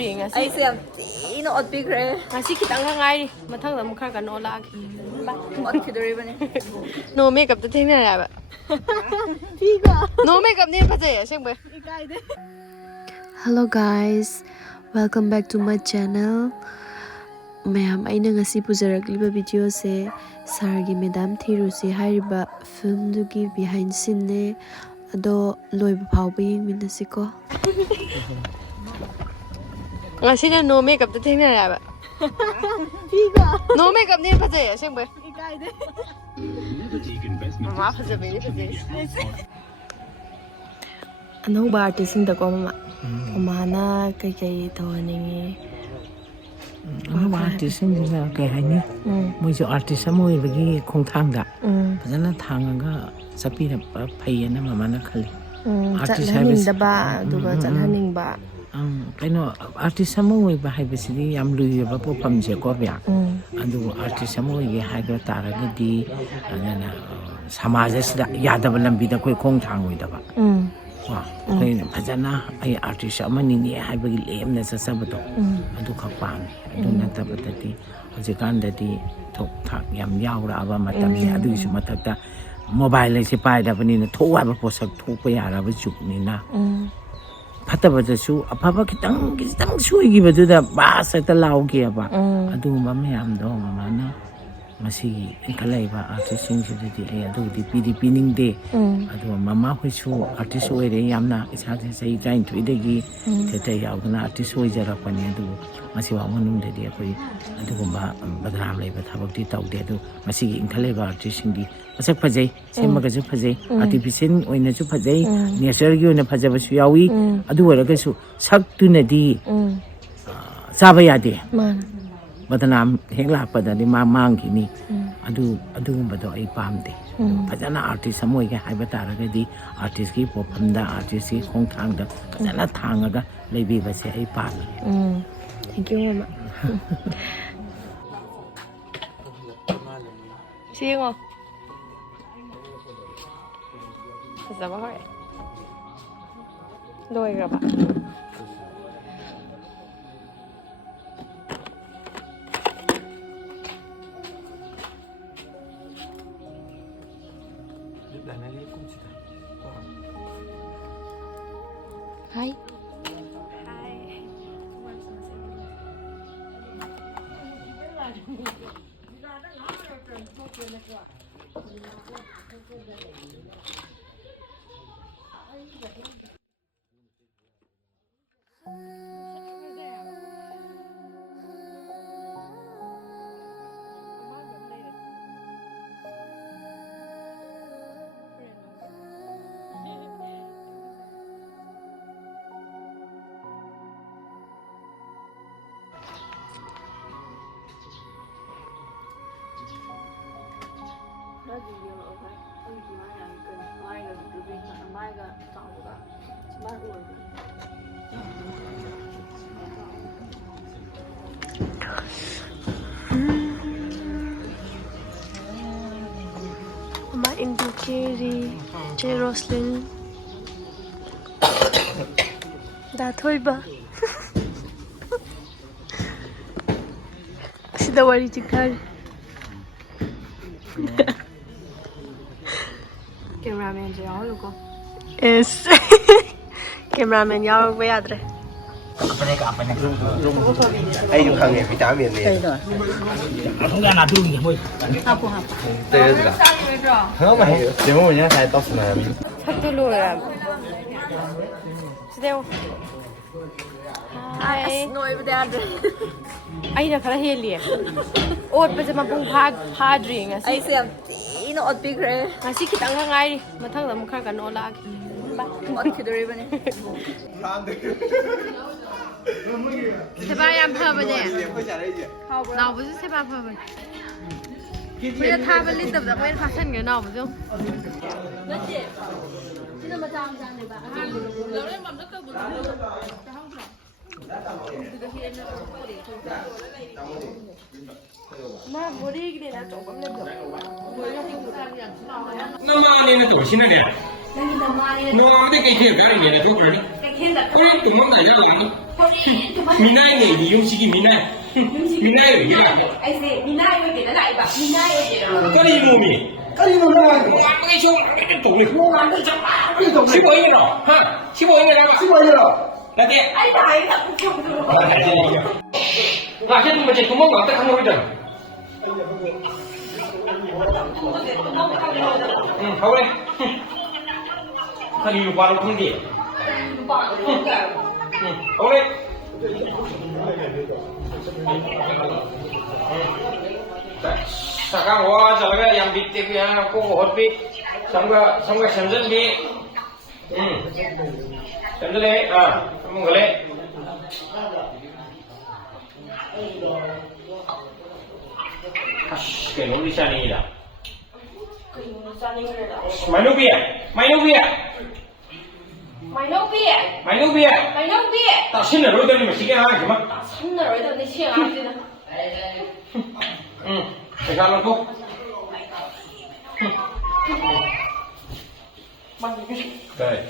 ꯐꯥꯗ꯭ꯔꯤ ꯉꯁꯤ ꯑꯩꯁꯦ ꯌꯥꯝ ꯊꯤꯅ ꯑꯣꯠꯄꯤꯈ꯭ꯔꯦ ꯉꯁꯤ ꯈꯤꯇꯪ ꯉꯥꯏꯔꯤ ꯃꯊꯪꯗ ꯑꯃꯨꯛ ꯈꯔ ꯀꯟꯅ ꯑꯣꯜꯂꯛꯑꯒꯦ ꯑꯣꯠꯈꯤꯗꯣꯔꯤꯕꯅꯤ ꯅꯣ ꯃꯦꯀꯞꯇ ꯊꯦꯡꯅꯔꯦꯕ ꯅꯣ ꯃꯦꯀꯞꯅ ꯐꯖꯩ ꯑꯁꯦꯡꯕꯩ ꯏꯀꯥꯏꯗꯦ Hello guys, welcome back to my channel. ꯃꯌꯥꯝ ꯑꯩꯅ ꯉꯁꯤ ꯄꯨꯖꯔꯛꯂꯤꯕ ꯚꯤꯗꯤꯑꯣꯁꯦ ꯁꯥꯔꯒꯤ ꯃꯦꯗꯥꯝ ꯊꯤꯔꯨꯁꯤ ꯍꯥꯏꯔꯤꯕ ꯐꯤꯜꯝꯗꯨꯒꯤ ꯕꯤꯍꯥꯏꯟ ꯁꯤꯟꯅꯦ. ꯑꯗꯣ ꯂꯣꯏꯕ ꯐꯥꯎꯕ ꯌꯦꯡꯃꯤꯟꯅꯁꯤꯀꯣ. ꯉꯁꯤꯅ ꯅꯣ ꯃꯦꯀꯞꯇ ꯊꯦꯡꯅꯔꯦꯕ ꯅꯣ ꯃꯦꯀꯞꯅ ꯐꯖꯩ ꯑꯁꯦꯡꯕꯩ ꯏꯀꯥꯏꯗꯦ ꯃꯃꯥ ꯐꯖꯕꯩꯗꯤ ꯐꯖꯩ ꯑꯅꯧꯕ ꯑꯥꯔꯇꯤꯁꯁꯤꯡꯗꯀꯣ ꯃꯃꯥꯅ ꯀꯩꯀꯩ ꯇꯧꯍꯟꯅꯤꯡꯉꯤ. ꯑꯅꯧꯕ ꯑꯥꯔꯇꯤꯁꯁꯤꯡꯁꯤꯅ ꯀꯩ ꯍꯥꯏꯅꯤ ꯃꯣꯏꯁꯨ ꯑꯥꯔꯇꯤꯁ ꯑꯃ ꯑꯣꯏꯕꯒꯤ ꯈꯣꯡꯊꯥꯡꯗ ꯐꯖꯅ ꯊꯥꯡꯉꯒ ꯆꯠꯄꯤꯔꯛꯄ ꯐꯩꯌꯦꯅ ꯃꯃꯥꯅ ꯈꯜꯂꯤ. ꯑꯥꯔꯇꯤꯁ ꯍꯥꯏꯕꯁꯤ ꯆꯠꯍꯟꯅꯤꯡꯗꯕ ꯑꯗꯨꯒ ꯆꯠꯍꯟꯅꯤꯡꯕ. ꯀꯩꯅꯣ ꯑꯥꯔꯇꯤꯁ ꯑꯃ ꯑꯣꯏꯕ ꯍꯥꯏꯕꯁꯤꯗꯤ ꯌꯥꯝ ꯂꯨꯏꯌꯦꯕ ꯄꯣꯠꯐꯝꯁꯦꯀꯣ ꯕ꯭ꯌꯥ. ꯑꯗꯨꯕꯨ ꯑꯥꯔꯇꯤꯁ ꯑꯃ ꯑꯣꯏꯒꯦ ꯍꯥꯏꯕ ꯇꯥꯔꯒꯗꯤ ꯑꯗꯨꯅ ꯁꯃꯥꯖ ꯑꯁꯤꯗ ꯌꯥꯗꯕ ꯂꯝꯕꯤꯗ ꯑꯩꯈꯣꯏ ꯈꯣꯡ ꯊꯥꯡꯉꯣꯏꯗꯕ. ꯑꯩꯈꯣꯏꯅ ꯐꯖꯅ ꯑꯩ ꯑꯥꯔꯇꯤꯁ ꯑꯃꯅꯤꯅꯦ ꯍꯥꯏꯕꯒꯤ ꯂꯦꯝꯅ ꯆꯠꯆꯕꯗꯣ ꯑꯗꯨꯈꯛ ꯄꯥꯝꯃꯤ. ꯑꯗꯨ ꯅꯠꯇꯕꯗꯗꯤ ꯍꯧꯖꯤꯛꯀꯥꯟꯗꯗꯤ ꯊꯣꯛ ꯊꯥꯛ ꯌꯥꯝ ꯌꯥꯎꯔꯛꯑꯕ ꯃꯇꯝꯅꯤ. ꯑꯗꯨꯒꯤꯁꯨ ꯃꯊꯛꯇ ꯃꯣꯕꯥꯏꯜ ꯍꯥꯏꯁꯦ ꯄꯥꯏꯔꯕꯅꯤꯅ ꯊꯣꯛ ꯍꯥꯏꯕ ꯄꯣꯠꯁꯛ ꯊꯣꯛꯄ ꯌꯥꯔꯕ ꯖꯨꯒꯅꯤꯅ ꯐꯠꯇꯕꯗꯁꯨ ꯑꯐꯕ ꯈꯤꯇꯪ ꯁꯣꯏꯈꯤꯕꯗꯨꯗ ꯕꯥꯁ ꯍꯦꯛꯇ ꯂꯥꯎꯒꯦꯕ. ꯑꯗꯨꯒꯨꯝꯕ ꯃꯌꯥꯝꯗꯣ ꯃꯃꯥꯅ ꯃꯁꯤꯒꯤ ꯏꯟꯈꯠꯂꯛꯏꯕ ꯑꯥꯔꯇꯤꯁꯁꯤꯡꯁꯤꯗꯗꯤ ꯑꯩ ꯑꯗꯨꯕꯨꯗꯤ ꯄꯤꯅꯤꯡꯗꯦ. ꯑꯗꯨꯒ ꯃꯃꯥ ꯍꯣꯏꯁꯨ ꯑꯥꯔꯇꯤꯁ ꯑꯣꯏꯔꯦ. ꯌꯥꯝꯅ ꯏꯁꯥꯁꯦ ꯆꯍꯤ 23ꯗꯒꯤ ꯊꯦꯇꯔ ꯌꯥꯎꯗꯅ ꯑꯥꯔꯇꯤꯁ ꯑꯣꯏꯖꯔꯛꯄꯅꯤ. ꯑꯗꯨꯕꯨ ꯃꯁꯤꯐꯥꯎ ꯃꯅꯨꯡꯗꯗꯤ ꯑꯩꯈꯣꯏ ꯑꯗꯨꯒꯨꯝꯕ ꯕꯗꯅꯥꯝ ꯂꯩꯕ ꯊꯕꯛꯇꯤ ꯇꯧꯗꯦ. ꯑꯗꯨ ꯃꯁꯤꯒꯤ ꯏꯟꯈꯠꯂꯛꯏꯕ ꯑꯥꯔꯇꯤꯁꯁꯤꯡꯗꯤ ꯃꯁꯛ ꯐꯖꯩ, ꯁꯦꯝꯃꯒꯁꯨ ꯐꯖꯩ, ꯑꯥꯔꯇꯤꯐꯤꯁꯦꯜ ꯑꯣꯏꯅꯁꯨ ꯐꯖꯩ, ꯅꯦꯆꯔꯒꯤ ꯑꯣꯏꯅ ꯐꯖꯕꯁꯨ ꯌꯥꯎꯏ. ꯑꯗꯨ ꯑꯣꯏꯔꯒꯁꯨ ꯁꯛꯇꯨꯅꯗꯤ ꯆꯥꯕ ꯌꯥꯗꯦ. ꯕꯗꯅꯥꯝ ꯍꯦꯛ ꯂꯥꯛꯄꯗꯗꯤ ꯃꯥ ꯃꯥꯡꯈꯤꯅꯤ. ꯑꯗꯨꯒꯨꯝꯕꯗꯣ ꯑꯩ ꯄꯥꯝꯗꯦ. ꯐꯖꯅ ꯑꯥꯔꯇꯤꯁ ꯑꯃ ꯑꯣꯏꯒꯦ ꯍꯥꯏꯕ ꯇꯥꯔꯒꯗꯤ ꯑꯥꯔꯇꯤꯁꯀꯤ ꯄꯣꯠꯐꯝꯗ ꯑꯥꯔꯇꯤꯁꯀꯤ ꯈꯣꯡꯊꯥꯡꯗ ꯐꯖꯅ ꯊꯥꯡꯉꯒ ꯂꯩꯕꯤꯕꯁꯦ ꯑꯩ ꯄꯥꯝꯃꯤ. Thank you mama. ꯁꯤ ꯌꯦꯡꯉꯣ ꯐꯖꯕ ꯍꯧꯔꯛꯑꯦ. ꯂꯣꯏꯈ꯭ꯔꯕ Hi. Mama Indu Keri, Che Roslyn, Da Thoiba. Sida wari chikari. cameraman je yawo ko Yes. Cameraman yawo yadre. Ai dùng hàng ngày vitamin này. không ra nào tôi nghỉ thôi. Đây là. Hớ mày, nếu mà nhá thay tóc này. 삭도 로야 스데오 하이 ꯅꯣꯏꯕꯗꯤ ꯌꯥꯗ꯭ꯔꯦ. ꯑꯩꯅ ꯈꯔ ꯍꯦꯜꯂꯤꯌꯦ ꯑꯣꯠꯄꯁꯦ ꯃꯄꯨꯡ ꯐꯥꯗ꯭ꯔꯤ ꯉꯁꯤ ꯑꯩꯁꯦ ꯌꯥꯝ ꯊꯤꯅ ꯑꯣꯠꯄꯤꯈ꯭ꯔꯦ. ꯉꯁꯤ ꯈꯤꯇꯪ ꯉꯥꯏꯔꯤ ꯃꯊꯪꯗ ꯑꯃꯨꯛ ꯈꯔ ꯀꯟꯅ ꯑꯣꯜꯂꯛꯑꯒꯦ ꯑꯣꯠꯈꯤꯗꯣꯔꯤꯕꯅꯤ. ꯁꯦꯕꯥ ꯌꯥꯝ ꯐꯕꯅꯦ. ꯅꯥꯎꯕꯁꯨ ꯁꯦꯕꯥ ꯐꯕꯅꯦ. ꯃꯣꯏꯅ ꯊꯥꯕ ꯂꯤꯠꯇꯕꯗ ꯃꯣꯏꯅ ꯐꯥꯁꯟꯒ꯭ꯔꯦ ꯅꯥꯎꯕꯁꯨ. ꯅꯠꯇꯦ ꯁꯤꯅ ꯃꯆꯥ ꯃꯆꯥꯅꯦꯕ. ꯂꯧꯔꯦꯟ ꯃꯝꯗ ꯇꯧꯕꯗꯣ ꯆꯥꯍꯧꯗ꯭ꯔꯣ? ꯃꯥ ꯃꯣꯔꯦꯒꯤꯅꯦꯅ ꯑꯆꯧꯕ ꯑꯃ ꯂꯩꯕꯗꯣ. ꯅꯃꯥꯅꯦꯅ ꯇꯧꯔꯤꯁꯤꯅꯅꯦ ꯅꯣꯡꯉꯥꯜꯗꯤ ꯀꯩꯊꯦꯜ ꯀꯥꯔꯤꯅꯦꯅ ꯊꯣꯛꯈ꯭ꯔꯅꯤ ꯍꯣꯔꯦꯟ ꯇꯨꯝꯃꯝꯗꯥꯏꯗ ꯂꯥꯛꯑꯅꯤ 미나이 네 용식이 미나이 미나이 미나이 아이씨 미나이 왜 이렇게 나이봐 미나이 왜 이렇게 까리 몸이 까리 몸이 아무리 좀 동네 호랑이 좀 15인이로 하 15인이로 15인이로 나한테 아이 나이가 웃겨 나 지금 뭐지 구멍 어떻게 하는 거거든 응 가보래 까리 유바로 통디 응 가보래 Sekarang wah jaga yang dikti yang aku hobi sama Shenzhen bi, Shenzhen le kamu gale, kayak nulis ni lah, main ubi ya, tak sini roda ni mesti kan cuma, sekarang tu. Baik.